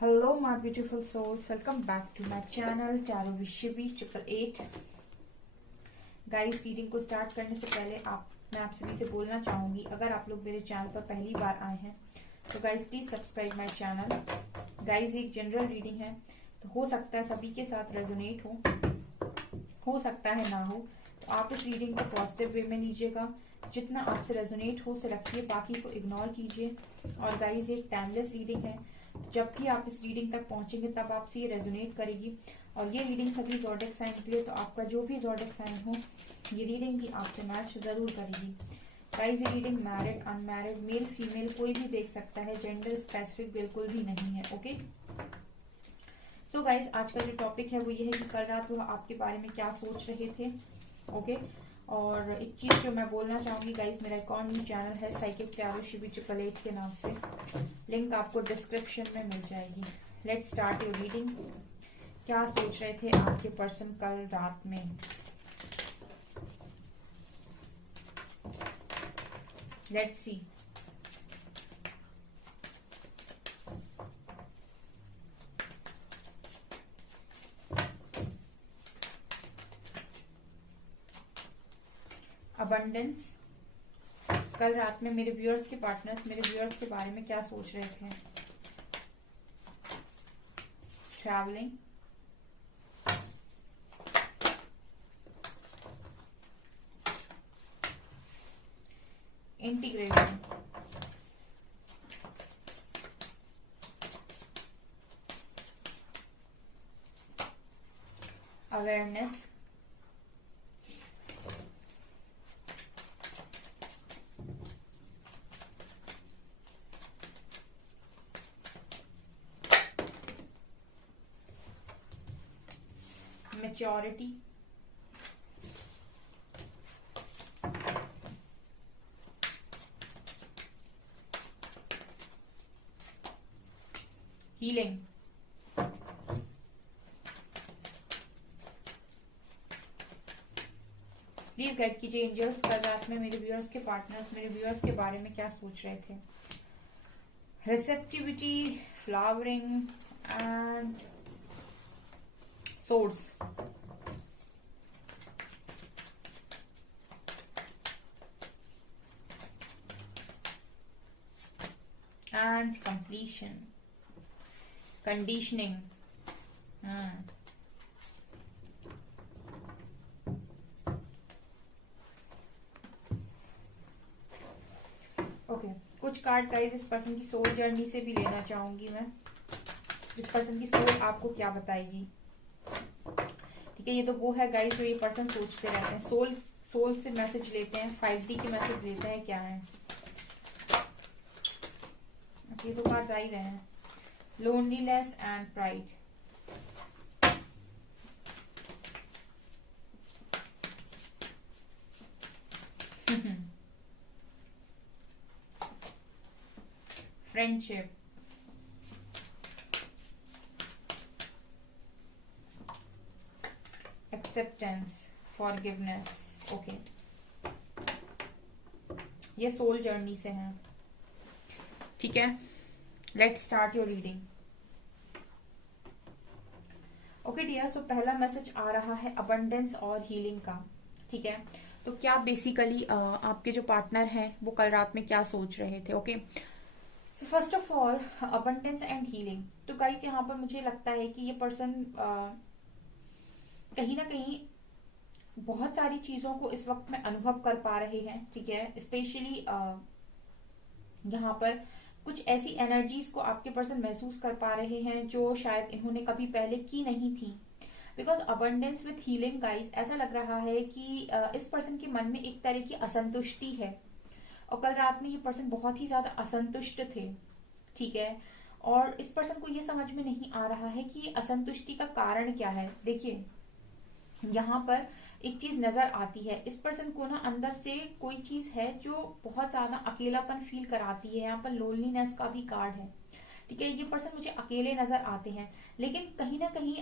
Hello my beautiful souls, welcome back to my channel Tarot Vishibi 888। Guys, reading को start करने से पहले मैं आप सभी से बोलना चाहूंगी, अगर आप लोग मेरे चैनल पर पहली बार आए हैं तो guys please subscribe my channel. Guys, एक जनरल रीडिंग है तो हो सकता है सभी के साथ रेजोनेट हो सकता है ना हो, तो आप इस रीडिंग को पॉजिटिव वे में लीजिएगा। जितना आपसे रेजोनेट हो उसे रखिए, बाकी को इग्नोर कीजिए। और गाइस, एक टाइमलेस रीडिंग है, जब भी आप इस रीडिंग तक पहुंचेंगे तब आपसे ये रेजोनेट करेगी। और ये रीडिंग सभी ज़ोडिएक साइन के लिए, तो आपका जो भी ज़ोडिएक साइन हो ये रीडिंग भी आपसे मैच जरूर करेगी। गाइस, ये reading married, unmarried, male female कोई भी देख सकता है, जेंडर स्पेसिफिक बिल्कुल भी नहीं है। ओके, सो गाइस, आज का जो टॉपिक है वो ये है कि कल रात वो आपके बारे में क्या सोच रहे थे। ओके, और एक चीज जो मैं बोलना चाहूंगी गाइस, मेरा एक और न्यू चैनल है साइकिक टैरो शिवी 888 के नाम से, लिंक आपको डिस्क्रिप्शन में मिल जाएगी। Let's start your reading. क्या सोच रहे थे आपके पर्सन कल रात में? Let's see. अबंडेंस। कल रात में मेरे व्यूअर्स के पार्टनर्स मेरे व्यूअर्स के बारे में क्या सोच रहे थे? Travelling, integration, awareness, maturity, healing. Please guide कीजिए एंजल्स, कल रात में मेरे व्यूअर्स के पार्टनर्स मेरे व्यूअर्स के बारे में क्या सोच रहे थे? Receptivity, flowering and source, and completion, conditioning. Okay, कुछ कार्ड गाइस इस पर्सन की सोल जर्नी से भी लेना चाहूंगी मैं। इस पर्सन की सोल आपको क्या बताएगी? ठीक है, ये तो वो है गाइस जो ये पर्सन सोचते रहते हैं। सोल से मैसेज लेते हैं, 5D के मैसेज लेते हैं, क्या है ये तो कार्ड आ ही रहे हैं। Loneliness and pride, friendship, acceptance, forgiveness. Okay, ये सोल जर्नी से है। ठीक है, let's start your reading. Okay dear, so पहला मैसेज आ रहा है अबंडेंस और हीलिंग का। ठीक है, तो क्या बेसिकली आपके जो पार्टनर हैं वो कल रात में क्या सोच रहे थे? Okay, so first of all abundance and healing. तो गाइस, यहाँ पर मुझे लगता है कि ये पर्सन कहीं ना कहीं बहुत सारी चीजों को इस वक्त में अनुभव कर पा रहे हैं। ठीक है, स्पेशली यहाँ पर कुछ ऐसी एनर्जीज को आपके पर्सन महसूस कर पा रहे हैं जो शायद इन्होंने कभी पहले की नहीं थी। Because abundance with healing guys, ऐसा लग रहा है कि इस पर्सन के मन में एक तरह की असंतुष्टि है, और कल रात में ये पर्सन बहुत ही ज्यादा असंतुष्ट थे। ठीक है, और इस पर्सन को ये समझ में नहीं आ रहा है कि असंतुष्टि का कारण क्या है। देखिए, यहाँ पर एक चीज नजर आती है, इस पर्सन को ना अंदर से कोई चीज है जो बहुत ज्यादा अकेलापन फील कराती है। यहाँ पर लोनलीनेस का भी कार्ड है, ठीक है। ये पर्सन मुझे अकेले नजर आते हैं, लेकिन कहीं ना कहीं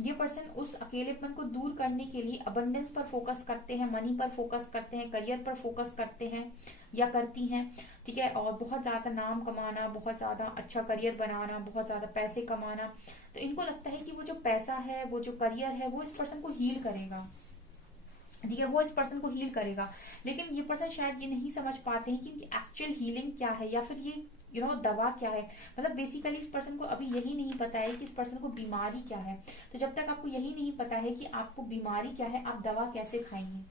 ये पर्सन उस अकेलेपन को दूर करने के लिए अबंडेंस पर फोकस करते हैं, मनी पर फोकस करते हैं, करियर पर फोकस करते हैं या करती हैं। ठीक है। और बहुत ज्यादा नाम कमाना, बहुत ज्यादा अच्छा करियर बनाना, बहुत ज्यादा पैसे कमाना, तो इनको लगता है कि वो जो पैसा है, वो जो करियर है, वो इस पर्सन को हील करेगा। ठीक है, वो इस पर्सन को हील करेगा। लेकिन ये पर्सन शायद ये नहीं समझ पाते हैं कि इनकी एक्चुअल हीलिंग क्या है, या फिर ये दवा क्या है। मतलब बेसिकली इस पर्सन को अभी यही नहीं पता है कि इस पर्सन को बीमारी क्या है। तो जब तक आपको यही नहीं पता है कि आपको बीमारी क्या है, आप दवा कैसे खाएंगे।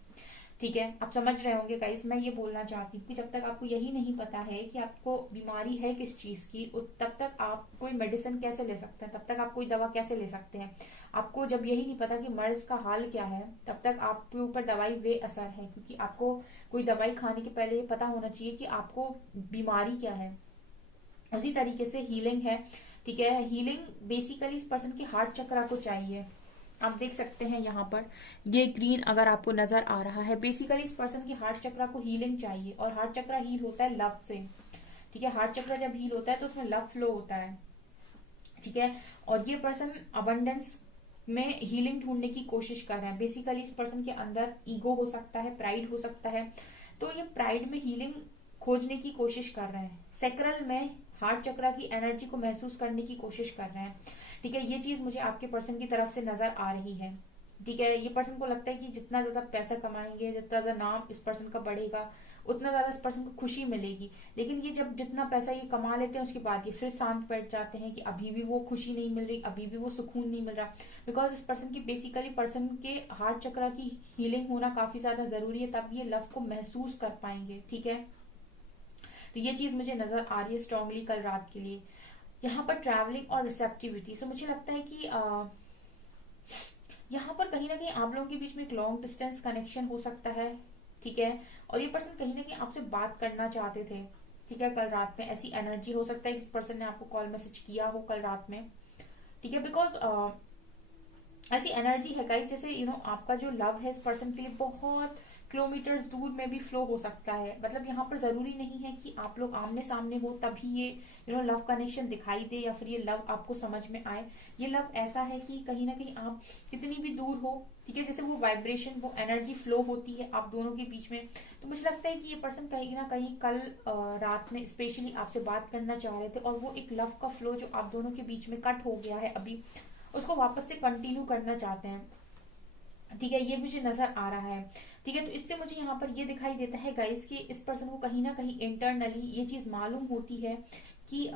ठीक है, आप समझ रहे होंगे गाइस, मैं ये बोलना चाहती हूँ कि जब तक आपको यही नहीं पता है कि आपको बीमारी है किस चीज की, तब तक आप कोई मेडिसिन कैसे ले सकते हैं, तब तक आप कोई दवा कैसे ले सकते हैं। आपको जब यही नहीं पता कि मर्ज का हाल क्या है, तब तक आपके ऊपर दवाई बेअसर है, क्योंकि आपको कोई दवाई खाने के पहले ये पता होना चाहिए कि आपको बीमारी क्या है। उसी तरीके से हीलिंग है। ठीक है, हीलिंग बेसिकली इस पर्सन के हार्ट चक्रा को चाहिए। आप देख सकते हैं यहाँ पर ये ग्रीन अगर आपको नजर आ रहा है, बेसिकली इस पर्सन की हार्ट चक्रा को हीलिंग चाहिए, और हार्ट चक्रा हील होता है लव से। ठीक है, हार्ट चक्रा जब हील होता है तो उसमें लव फ्लो होता है। ठीक है, और ये पर्सन अबंडेंस में हीलिंग ढूंढने की कोशिश कर रहे हैं। बेसिकली इस पर्सन के अंदर ईगो हो सकता है, प्राइड हो सकता है, तो ये प्राइड में हीलिंग खोजने की कोशिश कर रहे हैं। सेक्रल में हार्ट चक्रा की एनर्जी को महसूस करने की कोशिश कर रहे हैं। ठीक है, ये चीज मुझे आपके पर्सन की तरफ से नजर आ रही है। ठीक है, ये पर्सन को लगता है कि जितना ज्यादा पैसा कमाएंगे, जितना ज्यादा नाम इस पर्सन का बढ़ेगा, उतना ज्यादा इस पर्सन को खुशी मिलेगी। लेकिन ये जब जितना पैसा ये कमा लेते हैं, उसके बाद ये फिर शांत बैठ जाते हैं कि अभी भी वो खुशी नहीं मिल रही, अभी भी वो सुकून नहीं मिल रहा। बिकॉज इस पर्सन की बेसिकली पर्सन के हार्ट चक्रा की हीलिंग होना काफी ज्यादा जरूरी है, तब ये लव को महसूस कर पाएंगे। ठीक है, तो ये चीज मुझे नजर आ रही है स्ट्रांगली कल रात के लिए। यहाँ पर ट्रैवलिंग और रिसेप्टिविटी, सो मुझे लगता है कि यहाँ पर कहीं ना कहीं आप लोगों के बीच में एक लॉन्ग डिस्टेंस कनेक्शन हो सकता है। ठीक है, और ये पर्सन कहीं ना कहीं आपसे बात करना चाहते थे। ठीक है, कल रात में ऐसी एनर्जी हो सकता है कि इस पर्सन ने आपको कॉल मैसेज किया हो कल रात में। ठीक है, बिकॉज ऐसी एनर्जी है गाइस, जैसे आपका जो लव है इस पर्सन के लिए बहुत किलोमीटर्स दूर में भी फ्लो हो सकता है। मतलब यहाँ पर जरूरी नहीं है कि आप लोग आमने सामने हो तभी ये लव कनेक्शन दिखाई दे, या फिर ये लव आपको समझ में आए। ये लव ऐसा है कि कहीं ना कहीं आप कितनी भी दूर हो, ठीक है, जैसे वो वाइब्रेशन, वो एनर्जी फ्लो होती है आप दोनों के बीच में। तो मुझे लगता है कि ये पर्सन कहीं ना कहीं कल रात में स्पेशली आपसे बात करना चाह रहे थे, और वो एक लव का फ्लो जो आप दोनों के बीच में कट हो गया है अभी, उसको वापस से कंटिन्यू करना चाहते हैं। ठीक है, ये मुझे नजर आ रहा है। ठीक है, तो इससे मुझे यहाँ पर ये दिखाई देता है गाइस कि इस पर्सन को कहीं ना कहीं इंटरनली ये चीज मालूम होती है कि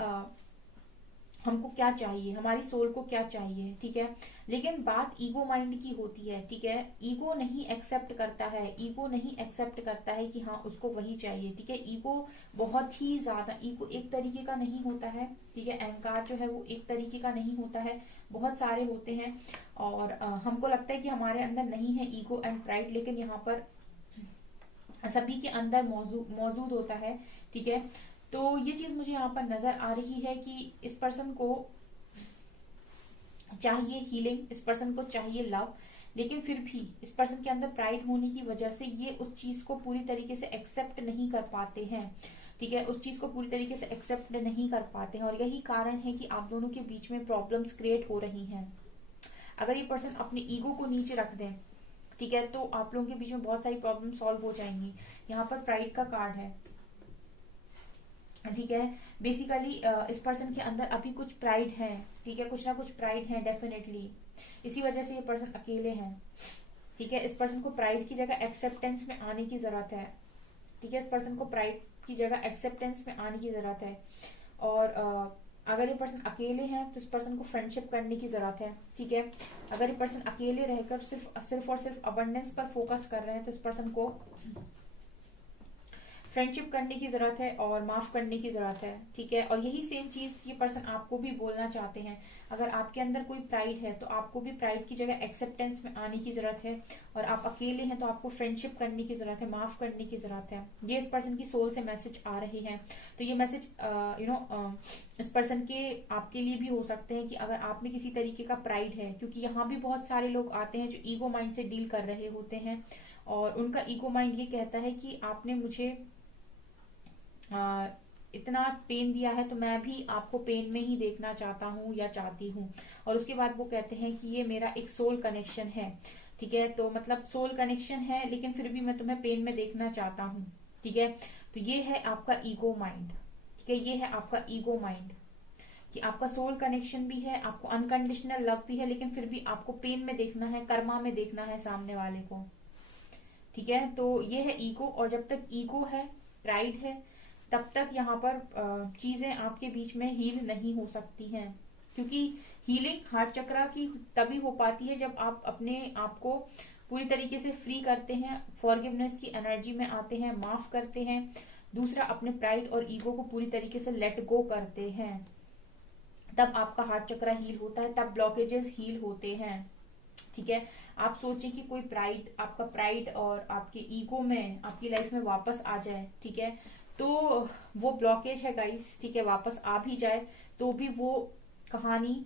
हमको क्या चाहिए, हमारी सोल को क्या चाहिए। ठीक है, लेकिन बात ईगो माइंड की होती है। ठीक है, ईगो नहीं एक्सेप्ट करता है, ईगो नहीं एक्सेप्ट करता है कि हाँ उसको वही चाहिए। ठीक है, ईगो बहुत ही ज्यादा, ईगो एक तरीके का नहीं होता है। ठीक है, अहंकार जो है वो एक तरीके का नहीं होता है, बहुत सारे होते हैं। और हमको लगता है कि हमारे अंदर नहीं है ईगो एंड प्राइड, लेकिन यहाँ पर सभी के अंदर मौजूद होता है। ठीक है, तो ये चीज मुझे यहाँ पर नजर आ रही है कि इस पर्सन को चाहिए हीलिंग, इस पर्सन को चाहिए लव, लेकिन फिर भी इस पर्सन के अंदर प्राइड होने की वजह से ये उस चीज को पूरी तरीके से एक्सेप्ट नहीं कर पाते हैं। ठीक है, उस चीज को पूरी तरीके से एक्सेप्ट नहीं कर पाते हैं, और यही कारण है कि आप दोनों के बीच में प्रॉब्लम्स क्रिएट हो रही हैं। अगर ये पर्सन अपने ईगो को नीचे रख दें, ठीक है, तो आप लोगों के बीच में बहुत सारी प्रॉब्लम सॉल्व हो जाएंगी। यहाँ पर प्राइड का कार्ड है। ठीक है, बेसिकली इस पर्सन के अंदर अभी कुछ प्राइड है। ठीक है, कुछ ना कुछ प्राइड है डेफिनेटली, इसी वजह से ये पर्सन अकेले हैं। ठीक है, इस पर्सन को प्राइड की जगह एक्सेप्टेंस में आने की जरूरत है। ठीक है, इस पर्सन को प्राइड की जगह एक्सेप्टेंस में आने की जरूरत है। और अगर ये पर्सन अकेले हैं तो इस पर्सन को फ्रेंडशिप करने की जरूरत है। ठीक है, अगर ये पर्सन अकेले रहकर सिर्फ और सिर्फ अबंडेंस पर फोकस कर रहे हैं तो इस पर्सन को फ्रेंडशिप करने की जरूरत है और माफ करने की जरूरत है। ठीक है, और यही सेम चीज ये पर्सन आपको भी बोलना चाहते हैं। अगर आपके अंदर कोई प्राइड है तो आपको भी प्राइड की जगह एक्सेप्टेंस में आने की जरूरत है, और आप अकेले हैं तो आपको फ्रेंडशिप करने की जरूरत है, माफ करने की जरूरत है। ये इस पर्सन की सोल से मैसेज आ रही है। तो ये मैसेज इस पर्सन के आपके लिए भी हो सकते हैं कि अगर आप में किसी तरीके का प्राइड है, क्योंकि यहाँ भी बहुत सारे लोग आते हैं जो ईगो माइंड से डील कर रहे होते हैं, और उनका ईगो माइंड ये कहता है कि आपने मुझे इतना पेन दिया है तो मैं भी आपको पेन में ही देखना चाहता हूँ या चाहती हूँ। और उसके बाद वो कहते हैं कि ये मेरा एक सोल कनेक्शन है, ठीक है। तो मतलब सोल कनेक्शन है लेकिन फिर भी मैं तुम्हें पेन में देखना चाहता हूँ, ठीक है। तो ये है आपका ईगो माइंड, ठीक है, ये है आपका ईगो माइंड कि आपका सोल कनेक्शन भी है, आपको अनकंडीशनल लव भी है, लेकिन फिर भी आपको पेन में देखना है, कर्मा में देखना है सामने वाले को, ठीक है। तो ये है ईगो। और जब तक ईगो है, प्राइड है, तब तक यहाँ पर चीजें आपके बीच में हील नहीं हो सकती हैं, क्योंकि हीलिंग हार्ट चक्रा की तभी हो पाती है जब आप अपने आप को पूरी तरीके से फ्री करते हैं, फॉरगिवनेस की एनर्जी में आते हैं, माफ करते हैं। दूसरा, अपने प्राइड और ईगो को पूरी तरीके से लेट गो करते हैं, तब आपका हार्ट चक्रा हील होता है, तब ब्लॉकेजेस हील होते हैं, ठीक है। आप सोचें कि कोई प्राइड, आपका प्राइड और आपके ईगो में आपकी लाइफ में वापस आ जाए, ठीक है, तो वो ब्लॉकेज है गाइस, ठीक है, वापस आ भी जाए तो भी वो कहानी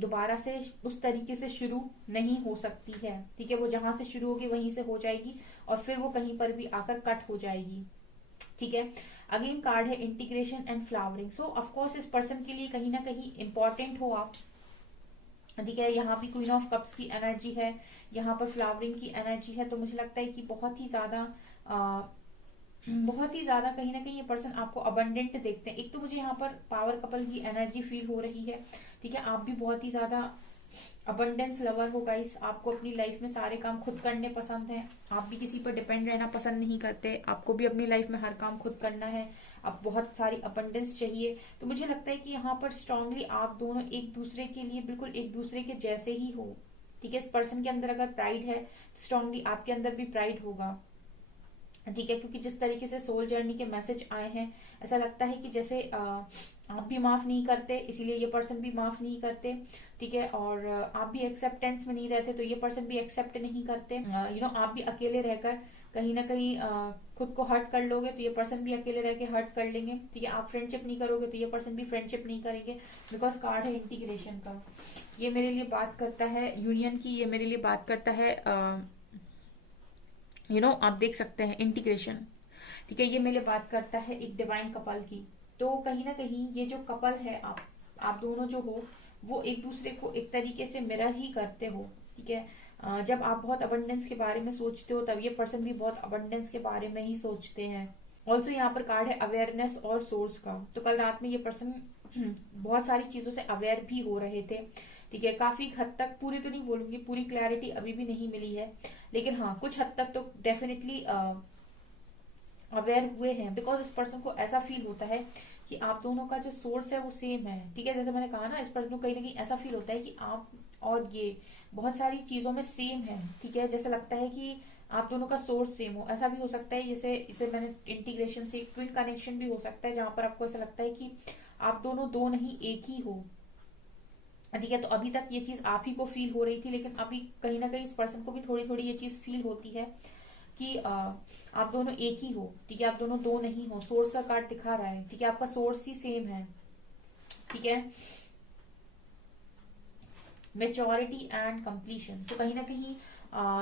दोबारा से उस तरीके से शुरू नहीं हो सकती है, ठीक है। वो जहां से शुरू होगी वहीं से हो जाएगी और फिर वो कहीं पर भी आकर कट हो जाएगी, ठीक है। अगेन कार्ड है integration and flowering. So of course इस पर्सन के लिए कहीं ना कहीं इंपॉर्टेंट हो आप, ठीक है। यहाँ भी क्वीन ऑफ कप्स की एनर्जी है, यहाँ पर फ्लावरिंग की एनर्जी है। तो मुझे लगता है कि बहुत ही ज्यादा कहीं ना कहीं ये पर्सन आपको अबंडेंट देखते हैं। एक तो मुझे यहाँ पर पावर कपल की एनर्जी फील हो रही है, ठीक है। आप भी बहुत ही ज्यादा अबंडेंस लवर हो गाइस, आपको अपनी लाइफ में सारे काम खुद करने पसंद है, आप भी किसी पर डिपेंड रहना पसंद नहीं करते, आपको भी अपनी लाइफ में हर काम खुद करना है, आप बहुत सारी अबंडेंस चाहिए। तो मुझे लगता है कि यहाँ पर स्ट्रांगली आप दोनों एक दूसरे के लिए बिल्कुल एक दूसरे के जैसे ही हो, ठीक है। इस पर्सन के अंदर अगर प्राइड है तो स्ट्रांगली आपके अंदर भी प्राइड होगा, ठीक है, क्योंकि जिस तरीके से सोल जर्नी के मैसेज आए हैं, ऐसा लगता है कि जैसे आप भी माफ नहीं करते, इसीलिए ये पर्सन भी माफ नहीं करते, ठीक है। और आप भी एक्सेप्टेंस में नहीं रहते तो ये पर्सन भी एक्सेप्ट नहीं करते। आप भी अकेले रहकर कहीं ना कहीं खुद को हर्ट कर लोगे तो ये पर्सन भी अकेले रह के हर्ट कर लेंगे, ठीक है। आप फ्रेंडशिप नहीं करोगे तो ये पर्सन भी फ्रेंडशिप नहीं करेंगे, बिकॉज कार्ड है इंटीग्रेशन का। ये मेरे लिए बात करता है यूनियन की, ये मेरे लिए बात करता है आप देख सकते हैं इंटीग्रेशन, ठीक है। ये मेरे बात करता है एक डिवाइन कपल की। तो कहीं ना कहीं ये जो कपल है, आप दोनों जो हो वो एक दूसरे को एक तरीके से मिरर ही करते हो, ठीक है। जब आप बहुत अबंडेंस के बारे में सोचते हो तब ये पर्सन भी बहुत अबंडेंस के बारे में ही सोचते हैं। ऑल्सो यहाँ पर कार्ड है अवेयरनेस और सोर्स का। तो कल रात में ये पर्सन बहुत सारी चीजों से अवेयर भी हो रहे थे, ठीक है। काफी हद तक, पूरी तो नहीं बोलूंगी, पूरी क्लैरिटी अभी भी नहीं मिली है, लेकिन हाँ कुछ हद तक तो डेफिनेटली अवेयर हुए हैं, बिकॉज इस पर्सन को ऐसा फील होता है कि आप दोनों का जो सोर्स है वो सेम है, ठीक है। जैसे मैंने कहा ना, इस पर्सन को कहीं ना कहीं ऐसा फील होता है कि आप और ये बहुत सारी चीजों में सेम है, ठीक है। जैसे लगता है कि आप दोनों का सोर्स सेम हो। ऐसा भी हो सकता है, जैसे इसे मैंने इंटीग्रेशन से ट्विन कनेक्शन भी हो सकता है, जहां पर आपको ऐसा लगता है कि आप दोनों दो नहीं एक ही हो, ठीक है। तो अभी तक ये चीज आप ही को फील हो रही थी, लेकिन अभी कहीं ना कहीं इस पर्सन को भी थोड़ी थोड़ी ये चीज फील होती है कि आप दोनों एक ही हो, ठीक है। आप दोनों दो नहीं हो। सोर्स का कार्ड दिखा रहा है, ठीक है, आपका सोर्स ही सेम है, ठीक है। Maturity and completion. तो कहीं ना कहीं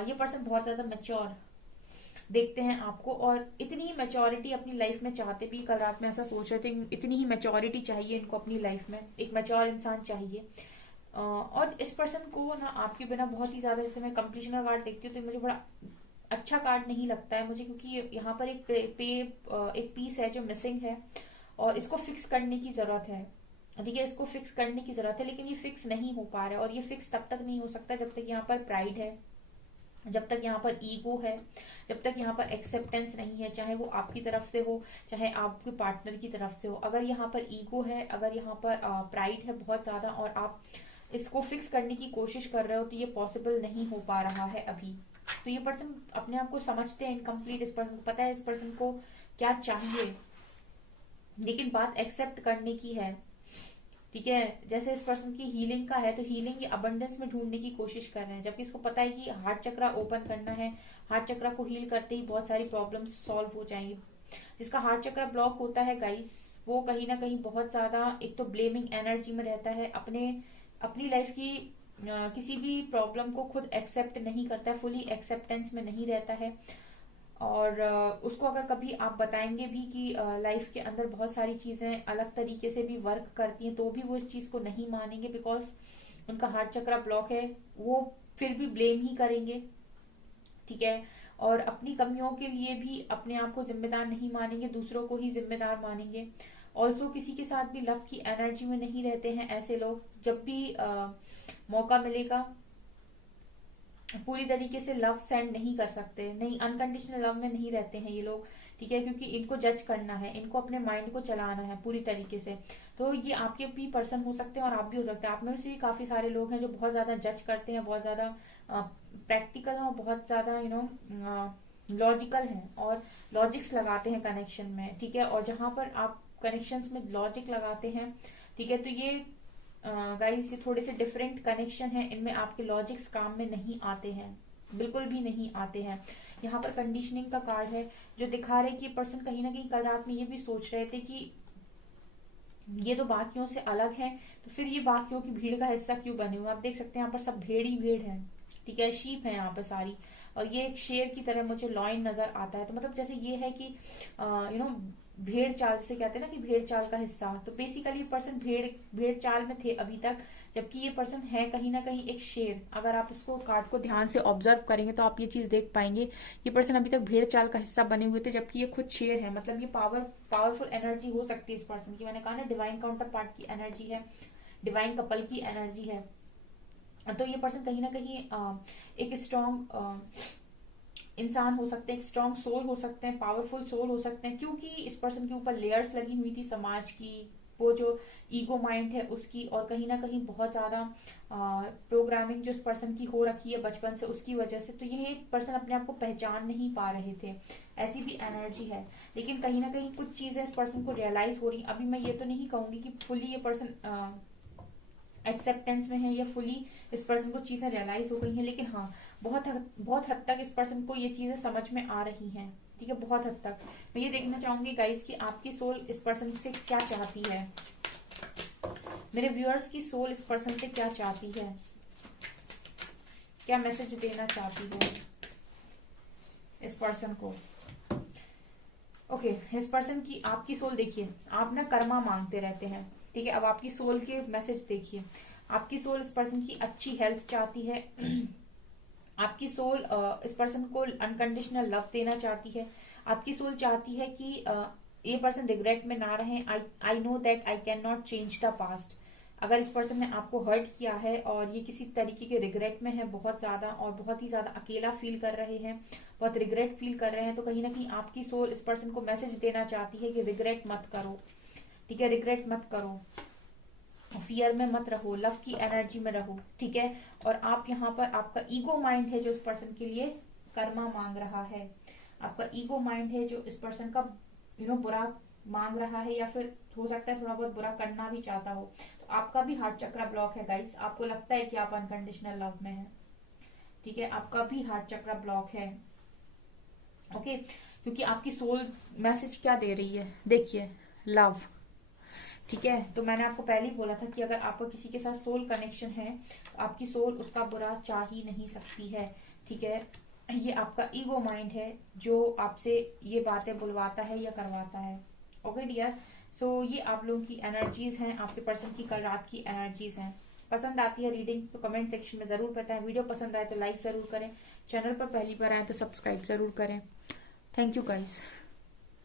ये पर्सन बहुत ज्यादा मेच्योर देखते हैं आपको, और इतनी मेच्योरिटी अपनी लाइफ में चाहते भी। कल रात में ऐसा सोच रहे थे, इतनी ही मेच्योरिटी चाहिए इनको अपनी लाइफ में, एक मेच्योर इंसान चाहिए। और इस पर्सन को ना आपके बिना बहुत ही ज्यादा, जैसे मैं कंप्लीशन का कार्ड देखती हूँ तो मुझे बड़ा अच्छा कार्ड नहीं लगता है मुझे, क्योंकि यहाँ पर एक पीस है जो मिसिंग है और इसको फिक्स करने की जरूरत है, ठीक है। इसको फिक्स करने की जरूरत है, लेकिन ये फिक्स नहीं हो पा रहा है। और ये फिक्स तब तक नहीं हो सकता जब तक यहाँ पर प्राइड है, जब तक यहाँ पर ईगो है, जब तक यहाँ पर एक्सेप्टेंस नहीं है, चाहे वो आपकी तरफ से हो चाहे आपके पार्टनर की तरफ से हो। अगर यहाँ पर ईगो है, अगर यहाँ पर प्राइड है बहुत ज्यादा, और आप इसको फिक्स करने की कोशिश कर रहे हो, तो ये पॉसिबल नहीं हो पा रहा है अभी। तो ये पर्सन अपने आप को समझते हैं इनकम्प्लीट। इस पर्सन को पता है इस पर्सन को क्या चाहिए, लेकिन बात एक्सेप्ट करने की है, ठीक है। जैसे इस पर्सन की हीलिंग का है, तो हीलिंग ये अबंडेंस में ढूंढने की कोशिश कर रहे हैं, जबकि इसको पता है कि हार्ट चक्रा ओपन करना है। हार्ट चक्रा को हील करते ही बहुत सारी प्रॉब्लम्स सॉल्व हो जाएंगी। जिसका हार्ट चक्रा ब्लॉक होता है गाइस, वो कहीं ना कहीं बहुत ज्यादा एक तो ब्लेमिंग एनर्जी में रहता है, अपनी लाइफ की किसी भी प्रॉब्लम को खुद एक्सेप्ट नहीं करता है, फुली एक्सेप्टेंस में नहीं रहता है। और उसको अगर कभी आप बताएंगे भी कि लाइफ के अंदर बहुत सारी चीजें अलग तरीके से भी वर्क करती हैं, तो भी वो इस चीज को नहीं मानेंगे, बिकॉज उनका हार्ट चक्र ब्लॉक है। वो फिर भी ब्लेम ही करेंगे, ठीक है। और अपनी कमियों के लिए भी अपने आप को जिम्मेदार नहीं मानेंगे, दूसरों को ही जिम्मेदार मानेंगे। ऑल्सो किसी के साथ भी लव की एनर्जी में नहीं रहते हैं ऐसे लोग। जब भी मौका मिलेगा पूरी तरीके से लव सेंड नहीं कर सकते, नहीं, अनकंडीशनल लव में नहीं रहते हैं ये लोग, ठीक है, क्योंकि इनको जज करना है, इनको अपने माइंड को चलाना है पूरी तरीके से। तो ये आपके भी पर्सन हो सकते हैं और आप भी हो सकते हैं। आप में से भी काफी सारे लोग हैं जो बहुत ज्यादा जज करते हैं, बहुत ज्यादा प्रैक्टिकल हैं और बहुत ज्यादा लॉजिकल हैं और लॉजिक्स लगाते हैं कनेक्शन में, ठीक है। और जहां पर आप कनेक्शंस में लॉजिक लगाते हैं, ठीक है, तो ये गाइस ये थोड़े से डिफरेंट कनेक्शन है, इनमें आपके लॉजिक्स काम में नहीं आते हैं, बिल्कुल भी नहीं आते हैं। यहाँ पर कंडीशनिंग का कार्ड है जो दिखा रहे कि पर्सन कहीं ना कहीं कल रात में ये भी सोच रहे थे कि ये तो बाकियों से अलग है, तो फिर ये बाकियों की भीड़ का हिस्सा क्यों बने हुए। आप देख सकते हैं यहाँ पर सब भेड़ ही भेड़ है, ठीक है, शीप है यहाँ पर सारी। और ये एक शेर की तरह मुझे लॉइन नजर आता है, तो मतलब जैसे ये है कि भेड़ चाल से कहते हैं ना कि भेड़ चाल का हिस्सा, तो बेसिकली पर्सन भेड़ चाल में थे अभी तक, जबकि ये पर्सन है कहीं ना कहीं एक शेर। अगर आप इसको कार्ड को ध्यान से ऑब्जर्व करेंगे तो आप ये चीज देख पाएंगे, ये पर्सन अभी तक भेड़ चाल का हिस्सा बने हुए थे, जबकि ये खुद शेर है। मतलब ये पावरफुल एनर्जी हो सकती है इस पर्सन की। मैंने कहा ना डिवाइन काउंटर पार्ट की एनर्जी है, डिवाइन कपल की एनर्जी है। तो ये पर्सन कहीं ना कहीं एक स्ट्रॉन्ग इंसान हो सकते हैं, एक स्ट्रॉन्ग सोल हो सकते हैं, पावरफुल सोल हो सकते हैं, क्योंकि इस पर्सन के ऊपर लेयर्स लगी हुई थी समाज की, वो जो ईगो माइंड है उसकी, और कहीं ना कहीं बहुत ज्यादा प्रोग्रामिंग जो इस पर्सन की हो रखी है बचपन से, उसकी वजह से। तो ये पर्सन अपने आप को पहचान नहीं पा रहे थे, ऐसी भी एनर्जी है। लेकिन कहीं ना कहीं कुछ चीजें इस पर्सन को रियलाइज हो रही। अभी मैं ये तो नहीं कहूंगी कि फुली ये पर्सन एक्सेप्टेंस में है या फुली इस पर्सन को चीजें रियलाइज हो गई हैं, लेकिन हाँ बहुत हद तक इस पर्सन को ये चीजें समझ में आ रही हैं, ठीक है, बहुत हद तक। मैं ये देखना चाहूंगी गाइस कि आपकी सोल इस पर्सन से क्या चाहती है, मेरे व्यूअर्स की सोल इस पर्सन से क्या चाहती है, क्या मैसेज देना चाहती है इस पर्सन को। ओके, इस पर्सन की आपकी सोल देखिए, आप ना कर्मा मांगते रहते हैं, ठीक है। अब आपकी सोल के मैसेज देखिए, आपकी सोल इस पर्सन की अच्छी हेल्थ चाहती है आपकी सोल इस पर्सन को अनकंडीशनल लव देना चाहती है। आपकी सोल चाहती है कि ये पर्सन रिग्रेट में ना रहे। I know that I can not change the past. अगर इस पर्सन ने आपको हर्ट किया है और ये किसी तरीके के रिग्रेट में है बहुत ज्यादा, और बहुत ही ज्यादा अकेला फील कर रहे हैं, बहुत रिग्रेट फील कर रहे हैं, तो कहीं ना कहीं आपकी सोल इस पर्सन को मैसेज देना चाहती है कि रिग्रेट मत करो, ठीक है, रिग्रेट मत करो, फियर में मत रहो, लव की एनर्जी में रहो, ठीक है। और आप यहाँ पर आपका ईगो माइंड है जो इस पर्सन के लिए कर्मा मांग रहा है, आपका ईगो माइंड है जो इस पर्सन का बुरा मांग रहा है, या फिर हो सकता है थोड़ा बहुत बुरा करना भी चाहता हो। तो आपका भी हार्ट चक्र ब्लॉक है गाइस, आपको लगता है कि आप अनकंडीशनल लव में हैं, ठीक है, आपका भी हार्ट चक्र ब्लॉक है, ओके। क्योंकि आपकी सोल मैसेज क्या दे रही है, देखिए, लव, ठीक है। तो मैंने आपको पहले ही बोला था कि अगर आपका किसी के साथ सोल कनेक्शन है तो आपकी सोल उसका बुरा चाह ही नहीं सकती है, ठीक है। ये आपका ईगो माइंड है जो आपसे ये बातें बुलवाता है या करवाता है, ओके डियर। सो ये आप लोगों की एनर्जीज हैं, आपके पर्सन की कल रात की एनर्जीज हैं। पसंद आती है रीडिंग तो कमेंट सेक्शन में जरूर बताएं। वीडियो पसंद आए तो लाइक जरूर करें, चैनल पर पहली बार आए तो सब्सक्राइब जरूर करें। Thank you guys.